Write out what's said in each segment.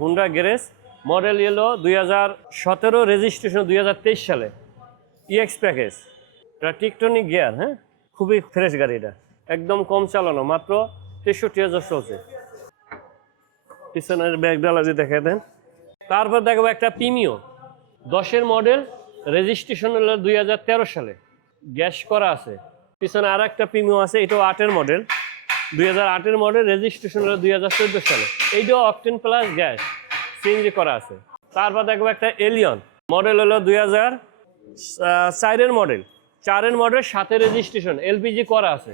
Honda garage model এলো 2017, registration 2023 সালে। EX package, এটা টিকটনিক গিয়ার, হ্যাঁ, খুবই ফ্রেশ গাড়ি। এটা একদম কম চালানো, মাত্র 63,000 চলছে। পিছনের ব্যাগ ডালা যদি দেখে দেন। তারপর দেখবো একটা প্রিমিও 10-এর মডেল, রেজিস্ট্রেশন হলো 2013 সালে, গ্যাস করা আছে। পিছনে আর একটা প্রিমিও আছে, এটাও 8-এর মডেল, 2008-এর মডেল, রেজিস্ট্রেশন হলো 2014 সালে। এইটাও অকটেন প্লাস গ্যাস সিএনজি করা আছে। তারপর দেখবো একটা এলিয়ন মডেল হলো 2004-এর মডেল, 4-এর মডেল, 7-এর রেজিস্ট্রেশন, এলপিজি করা আছে,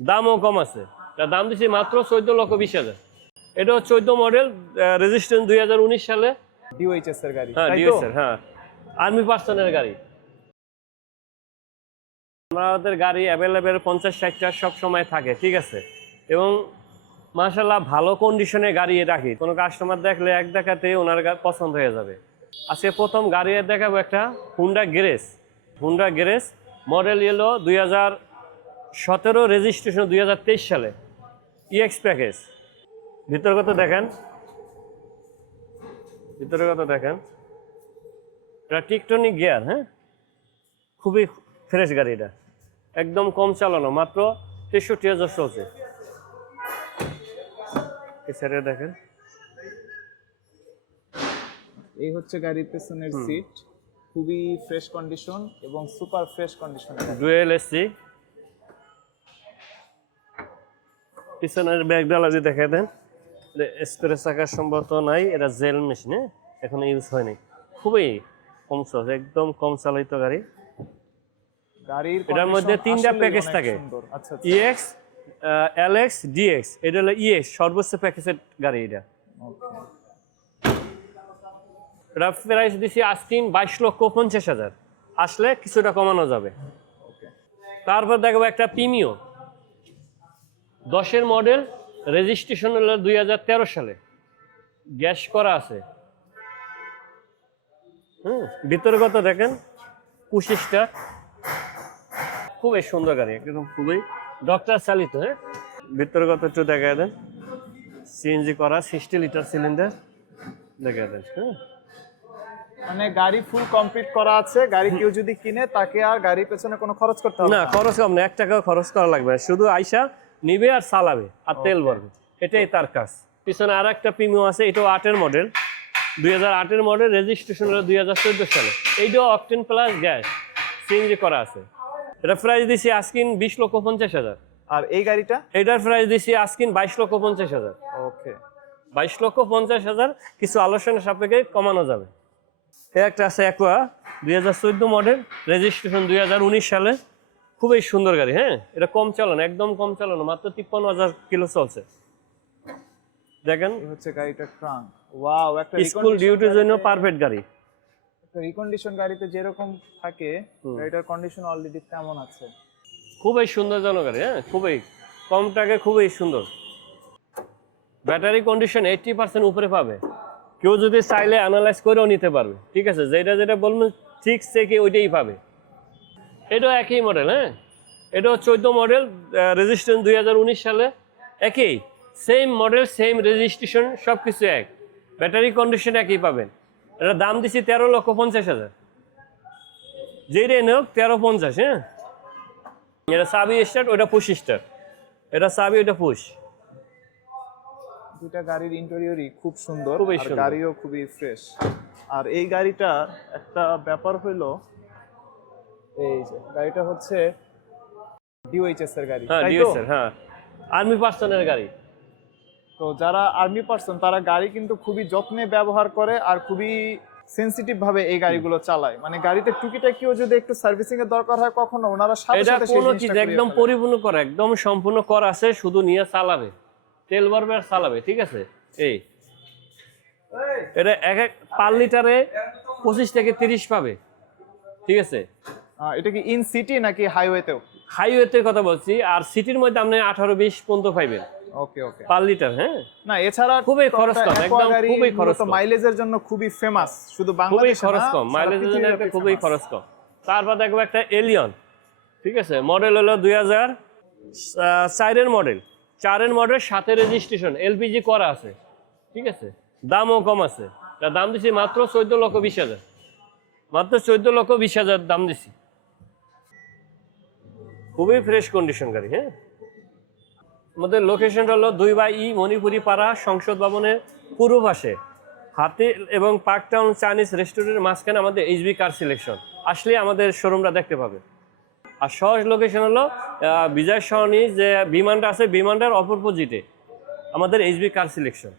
দামও কম আছে। তার দাম দিচ্ছি মাত্র 14,20,000। এটাও 14 মডেল, রেজিস্ট্রেশন 2019 সালে, ডিওএইচএস এর গাড়ি। হ্যাঁ ডিএস এর, হ্যাঁ আর্মি পার্সনের গাড়ি। আমাদের গাড়ি অ্যাভেলেবেল 50-60টা সব সময় থাকে, ঠিক আছে। এবং মাশাআল্লাহ ভালো কন্ডিশনে গাড়ি রাখি, কোনো কাস্টমার দেখলে এক দেখাতে ওনার পছন্দ হয়ে যাবে। আজকে প্রথম গাড়ি দেখাবো একটা হুন্ডা গ্যারেজ মডেল এলো 2017, রেজিস্ট্রেশন 2023 সালে। ইএক্স প্যাকেজ, ভিতরগত দেখেন, এটা টিকটনিক গিয়ার, হ্যাঁ, খুবই ফ্রেশ গাড়ি। এটা একদম কম চালানো, মাত্র 63,000 চলছে। এই সাইডে দেখেন, এই হচ্ছে গাড়ির পেছনের সিট, খুবই ফ্রেশ কন্ডিশন এবং super fresh condition. Dual AC. পিছনের ব্যাগ ডালা যদি দেখে দেন, স্প্রে চাকা সম্ভবত নাই, এটা জেল মেশিনে এখন ইউজ হয়নি, খুবই কম চলছে, একদম কম চালিত গাড়ি। গাড়ির এটার মধ্যে 3টা প্যাকেজ থাকে, ইএক্স, এলএক্স, ডিএক্স। এটা হলো ইএক্স সর্বোচ্চ প্যাকেজের গাড়ি। এটা প্রাইস দিছি আস্কিং 22,50,000, আসলে কিছুটা কমানো যাবে। তারপর দেখবো একটা প্রিমিও 10-এর মডেল, রেজিস্ট্রেশন হলো 2013 সালে, গ্যাস করা আছে। ভিতরে কত দেখেন, 25টা, খুবই সুন্দর গাড়ি, একদম খুবই ডক্টর চালিত। হ্যাঁ, ভিতরে কত একটু দেখা দেন, সিএনজি করা, 60 লিটার সিলিন্ডার দেখা দেন। হ্যাঁ, মানে গাড়ি ফুল কমপ্লিট করা আছে। গাড়ি কেউ যদি কিনে তাকে আর গাড়ির পেছনে কোনো খরচ করতে হবে না, খরচ কম না, 1 টাকাও খরচ করা লাগবে না, শুধু আইসা নিবে আর চালাবে আর তেল ভরবে, এটাই তার কাজ। পিছনে আর একটা প্রিমিও আছে, এটাও 8-এর মডেল, 2008-এর মডেল, রেজিস্ট্রেশন হলো 2014 সালে। এইটাও অকটেন প্লাস গ্যাস সিএনজি করা আছে। এটা প্রাইস দিছি আস্কিং 20,50,000। আর এই গাড়িটা, এটার প্রাইস দিছি আস্কিং 22,50,000। ওকে, 22,50,000, কিছু আলোচনা সাপেক্ষে কমানো যাবে। একটা আছে অ্যাকোয়া 2014 মডেল, রেজিস্ট্রেশন 2019 সালে, খুবই সুন্দর গাড়ি। হ্যাঁ, এটা কম চালানো, একদম কম চালানো, মাত্র 53,000 কিলো চলছে। দেখেন, এই হচ্ছে গাড়িটা ট্রাঙ্ক। ওয়াও, একটা স্কুল ডিউটির জন্য পারফেক্ট গাড়ি। একটা রিকন্ডিশন গাড়িতে যেরকম থাকে, গাড়িটার কন্ডিশন অলরেডি কেমন আছে? খুবই সুন্দরজনক গাড়ি। হ্যাঁ, খুবই কম টাকায় খুবই সুন্দর। ব্যাটারি কন্ডিশন 80% উপরে পাবে, কেউ যদি চাইলে অ্যানালাইজ করেও নিতে পারবে, ঠিক আছে। যেটা বলবেন ঠিক থেকে ওইটাই পাবে। এটাও একই মডেল, হ্যাঁ, এটাও 14 মডেল, রেজিস্ট্রেশন 2019 সালে, একই সেম মডেল, সেম রেজিস্ট্রেশন, সব কিছু এক, ব্যাটারি কন্ডিশন একই পাবেন। এটার দাম দিচ্ছি 13,50,000, যেটাই নেওক 13,50,000। হ্যাঁ, এটা সাবি স্টার্ট, ওটা পুশ স্টার্ট, এটা সাবি, ওটা পুশ। দুইটা গাড়ির ইন্টেরিয়রই খুব সুন্দর, খুবই আর সুন্দর। গাড়িও খুবই ফ্রেশ। আর এই গাড়িটার একটা ব্যাপার হইলো, এই যে গাড়িটা হচ্ছে ডিওএইচএস এর গাড়ি, হ্যাঁ তাই তো? ডিএস এর, হ্যাঁ আর্মি পার্সনের গাড়ি। তো যারা আর্মি পার্সন তারা গাড়ি কিন্তু খুবই যত্নে ব্যবহার করে আর খুবই সেনসিটিভ ভাবে এই গাড়িগুলো চালায়। মানে গাড়িতে টুকিটাকিও যদি একটু সার্ভিসিং এর দরকার হয় কখনো, ওনারা সাথে এটা সাথে সেই কোনো জিনিসটা কিছু করিয়ে একদম ফেলে। পরিপূর্ণ করা, একদম সম্পূর্ণ করা আছে, শুধু নিয়ে চালাবে, তেল ভরবে আর চালাবে, ঠিক আছে। এই এটা এক পার লিটারে 25 থেকে 30 পাবে, ঠিক আছে। এটা কি ইন সিটি নাকি হাইওয়েতেও? হাইওয়েতে কথা বলছি, আর সিটির মধ্যে আপনি 18-20 পর্যন্ত পাইবেন ওকে ওকে, পার লিটার। হ্যাঁ, না এছাড়া খুবই খরচ কম, একদম খুবই খরচ কম, মাইলেজের জন্য খুবই ফেমাস, শুধু খুবই বাংলাদেশে খরচ না, কম, সারা মাইলেজের জন্য পৃথিবীব্যাপী খুবই famous। খরচ কম। তারপর দেখবো একটা এলিয়ন, ঠিক আছে, মডেল হলো 2004-এর মডেল, 4-এর মডেল, 7-এর রেজিস্ট্রেশন, এলপিজি করা আছে, ঠিক আছে। দামও কম আছে, তার দাম দিছি মাত্র 14,20,000, মাত্র 14,20,000 দাম দিছি। খুবই ফ্রেশ কন্ডিশন গাড়ি। হ্যাঁ, আমাদের লোকেশনটা হলো 2/E মণিপুরি পাড়া সংসদ ভবনের পূর্ব পাশে, হাতি এবং পার্ক টাউন চাইনিজ রেস্টুরেন্টের মাঝখানে আমাদের এইচবি কার সিলেকশন। আসলে আমাদের শোরুমটা দেখতে পাবে। আর সহজ লোকেশন হলো বিজয় সরণি যে বিমানটা আছে, বিমানটার অপোজিটে আমাদের এইচবি কার সিলেকশন।